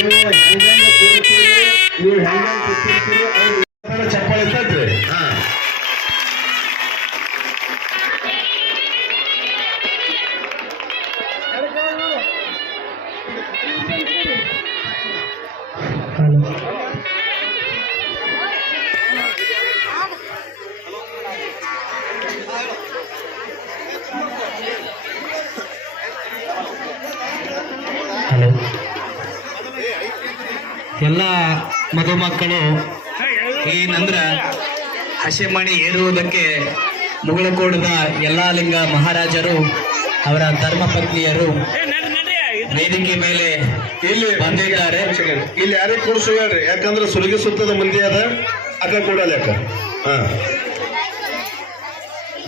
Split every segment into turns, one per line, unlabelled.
ಹೆಂಗಂಗ ಕೂರ್ತೀರಿ ನೀವು ಹೆಂಗ ಕೂತಿರ್ತೀರಿ ಅವ್ರು ಚಪ್ಪಾಳೆ
ಹಾ.
ಎಲ್ಲ ಮಧುಮಕ್ಕಳು ಏನಂದ್ರ ಹಸೆಮಣಿ ಏರುವುದಕ್ಕೆ ಮುಗಳಕೋಡದ ಯಲ್ಲಾಲಿಂಗ ಮಹಾರಾಜರು ಅವರ ಧರ್ಮಪತ್ನಿಯರು ವೇದಿಕೆ ಮೇಲೆ
ಇಲ್ಲಿ
ಬಂದಿದ್ದಾರೆ.
ಇಲ್ಲಿ ಯಾರಿಗೆ ಕೂಡ್ಸು ಹೇಳ್ರಿ? ಯಾಕಂದ್ರೆ ಸುಲಿಗೆ ಸುತ್ತದ ಮಂದಿ ಅದ ಅಕ್ಕ ಕೂಡ ಯಾಕ? ಹಾ.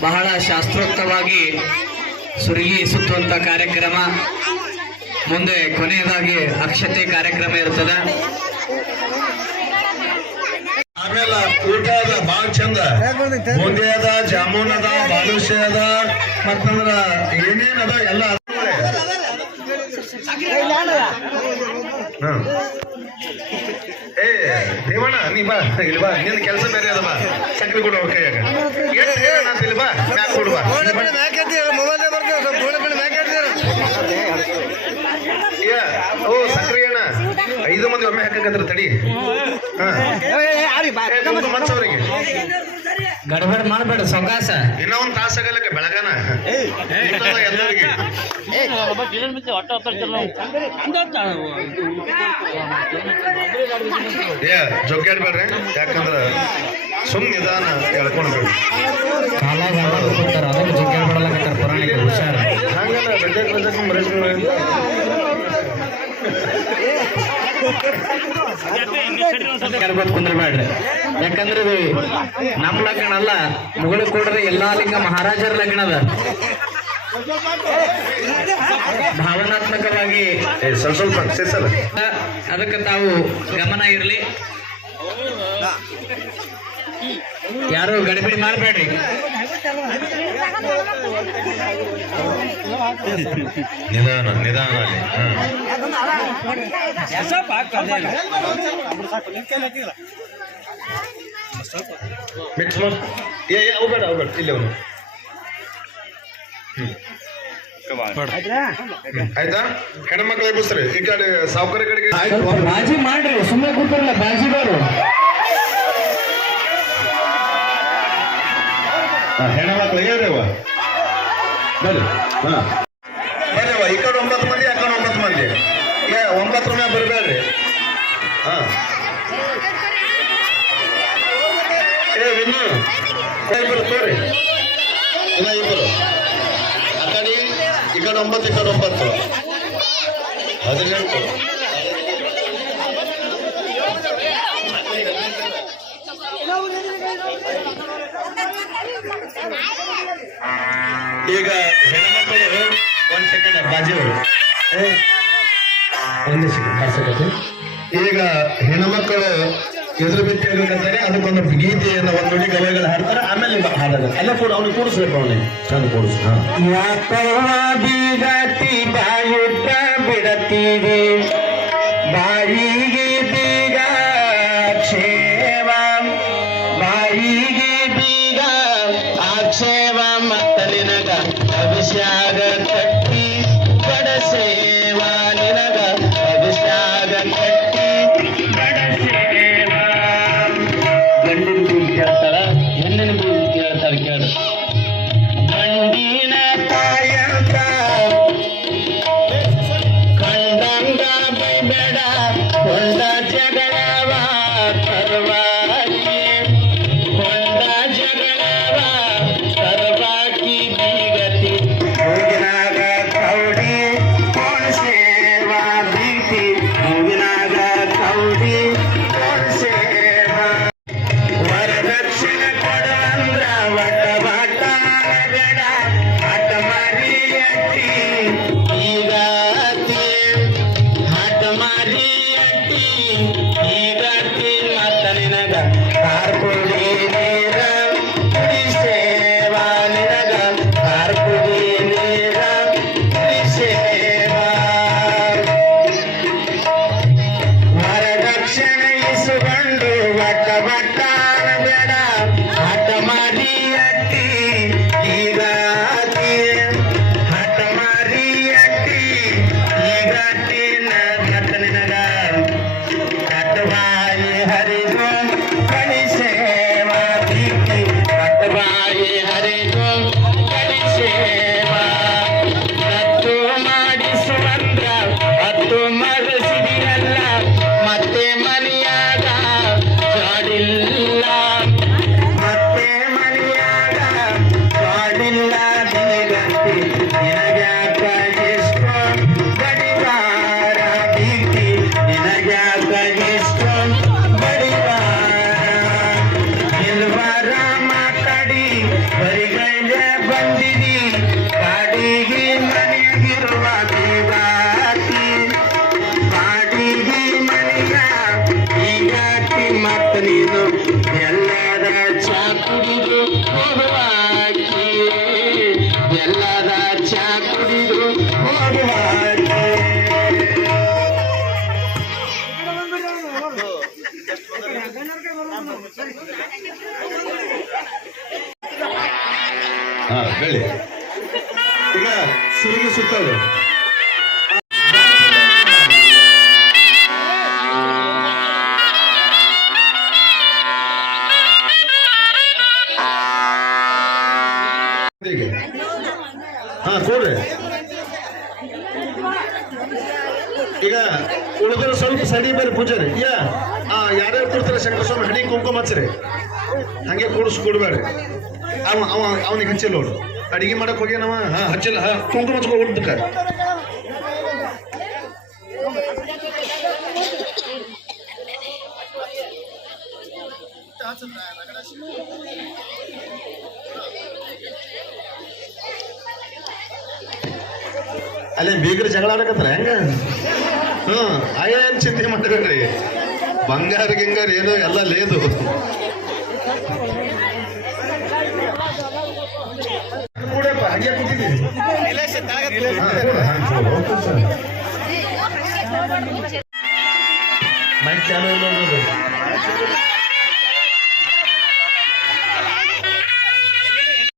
ಬಹಳ ಶಾಸ್ತ್ರೋಕ್ತವಾಗಿ ಸುರುಗಿ ಸುತ್ತುವಂತ ಕಾರ್ಯಕ್ರಮ. ಮುಂದೆ ಕೊನೆಯದಾಗಿ ಅಕ್ಷತೆ ಕಾರ್ಯಕ್ರಮ ಇರ್ತದೆ.
ಆಮೇಲೆ ಊಟ ಅದ ಬಾಳ ಚಂದ. ಮುಂದೆ ಅದ ಜಾಮೂನ್ ಅದ ಬಾದುಷೆ ಅದ ಮತ್ತಂದ್ರ ಏನೇನ್ ಅದ. ಎಲ್ಲ. ಏ ದೇವಣ್ಣ ನೀ ಬಾ ಇಲ್ಲಿ ಬಾ ನಿನ್ನ ಕೆಲಸ ಬೇರೆ ಅದ ಬಾ. ಸಕ್ರಿ ಕೊಡು ಅವ್ರ ಕೈಯಾಗ. ಎಷ್ಟು ಹೇಳ ಅಂತ ಇಲ್ಲಿ ಬಾ ಮ್ಯಾಕ್ ಕೊಡು ಬಾ ಏ, ಓ ಸಕ್ರಿ ಅಣ್ಣ. ಐದು ಮಂದಿ ಒಮ್ಮೆ ಹಾಕಕತ್ರ ತಡಿ. ಅವ್ರಿಗೆ
ಗಡಬಡ ಮಾಡಬೇಡ ಸೊಗಾಸ.
ಇನ್ನ ಒಂದ್ ತಾಸ ಆಗಲ್ಲಕ್ಕೆ ಬೆಳಗಾನ. ಎಲ್ಲರಿಗೆ. ಏ ಜೊಗ್ಗಾಡ್ಬೇಡ್ರಿ ಯಾಕಂದ್ರ ಸುಮ್ ನಿಧಾನ ಹೇಳ್ಕೊಂಡ್ಬೇಡ
ಕಾಲಾಗ ಅದನ್ನು ಪುರಾಣಿಕ ಹುಷಾರ.
ಹಂಗಲ್ಲ
ಕುಂದ್ರಬೇಡ್ರಿ. ಯಾಕಂದ್ರೆ ಇದು ನಮ್ಮ ಲಗ್ನ ಅಲ್ಲ, ಮುಗಳು ಕೊಡ್ರೆ ಎಲ್ಲಾ ಲಿಂಗ ಮಹಾರಾಜರ ಲಗ್ನ ಅದ. ಭಾವನಾತ್ಮಕವಾಗಿ
ಸ್ವಲ್ಪ ಸ್ವಲ್ಪ
ಅದಕ್ಕೆ ತಾವು ಗಮನ ಇರಲಿ. ಯಾರು ಗಡಿಬಿಡಿ ಮಾಡಬೇಡ್ರಿ.
ನಿಧಾನ ನಿಧಾನ ಮಿಕ್ಸ್ ಮಾಡಿ. ಏ ಇಲ್ಲಿ ಅವನು. ಆಯ್ತಾ? ಹೆಣ್ಮಕ್ಳು ಎಬ್ಬಿಸ್ರಿ ಈ ಕಡೆ ಸಾವುಕಾರ ಕಡೆಗೆ
ಬಾಜಿ ಮಾಡ್ರಿ. ಸುಮ್ಮನೆ ಕೂತಿರಲ್ಲ ಬಾಜಿದವರು
ಹೆಣ್ಮಕ್ಳು ಹೇಳ್ರಿವ ಬರ್ರಿ ಹಾ. ಬರ್ರಿವ ಈ ಕಡೆ ಒಂಬತ್ತು ಮಂದಿ, ಆ ಕಡೆ ಒಂಬತ್ತು ಮಂದಿ? ಏ ಒಂಬತ್ತರ ಮ್ಯಾಗ ಬರ್ಬೇಡ್ರಿ ಹಾ. ಏ, ವಿನ್ನು. ಇಬ್ಬರು ತೋರಿ ಇನ್ನ ಇಬ್ಬರು ಆ ಕಡೆ ಈ ಕಡೆ ಒಂಬತ್ತು, ಈ ಕಡೆ ಒಂಬತ್ತು. ಈಗ ಒಂದ್ ಸೆಕೆಂಡ್ ಬಾಜಿ. ಒಂದು ಸೆಕೆಂಡ್ ಈಗ ಹೆಣ್ಮಕ್ಕಳು ಎದುರು ಬಿಟ್ಟು ಹೇಳ್ಬೇಕಂತಾರೆ ಅದಕ್ಕೊಂದು ಗೀತೆಯನ್ನ, ಒಂದು ನುಡಿ ಗವೆಗಳು ಹಾಡ್ತಾರೆ. ಆಮೇಲೆ ಹಾಡಲ್ಲ ಅಲ್ಲ ಕೂಡ ಅವ್ನಿಗೆ ಕೂಡಿಸ್ಬೇಕು ಅವನಿಗೆ. ಚಂದ ಕೂಡಿಸ್
Thank you. ಎಲ್ಲರ ಚಾ ಕುಡಿದು
ಹಾ ಹೇಳಿ. ಈಗ ಸುರುಗಿ ಸುತ್ತೋದು. ಹಾ ಕೊಡ್ರಿ ಈಗ ಉಳಿದ್ರೆ ಸ್ವಲ್ಪ ಸಡಿ ಬೇರೆ ಪೂಜಾರಿ. ಯಾ? ಆ, ಯಾರ್ಯಾರು ಕೊಡ್ತಾರೆ ಶಂಕರ ಸ್ವಾಮಿ ಹಣಿ, ಕುಂಕುಮ ಹಚ್ಚ್ರಿ. ಹಂಗೆ ಕೂಡಿಸ್, ಕೊಡ್ಬೇಡ್ರಿ. ಅವ ಅವ, ಅವನಿಗೆ ಹಚ್ಚಿಲ್ಲ ನೋಡು. ಅಡಿಗೆ ಮಾಡಕ್ ಹೋಗಿ ನಾವ ಹಾ, ಹಚ್ಚಿಲ್ಲ. ಹಾ, ಕುಂಕುಮ ಹಚ್ಕೊಂಡು ಉದ್ದಕ್ಕ ಅಲ್ಲೇ ಬೀಗರು ಜಗಳ ಆಡಕತ್ತಾರ, ಹೆಂಗ? ಹ್ಮ್ ಏನ್ ಚಿಂತೆ ಮಾಡ್ಬೇಡ್ರಿ. ಬಂಗಾರ, ಗಿಂಗಾರ ಏನೋ ಎಲ್ಲ ಲೇದು. ಹಾಗೆ ಮೈಕ್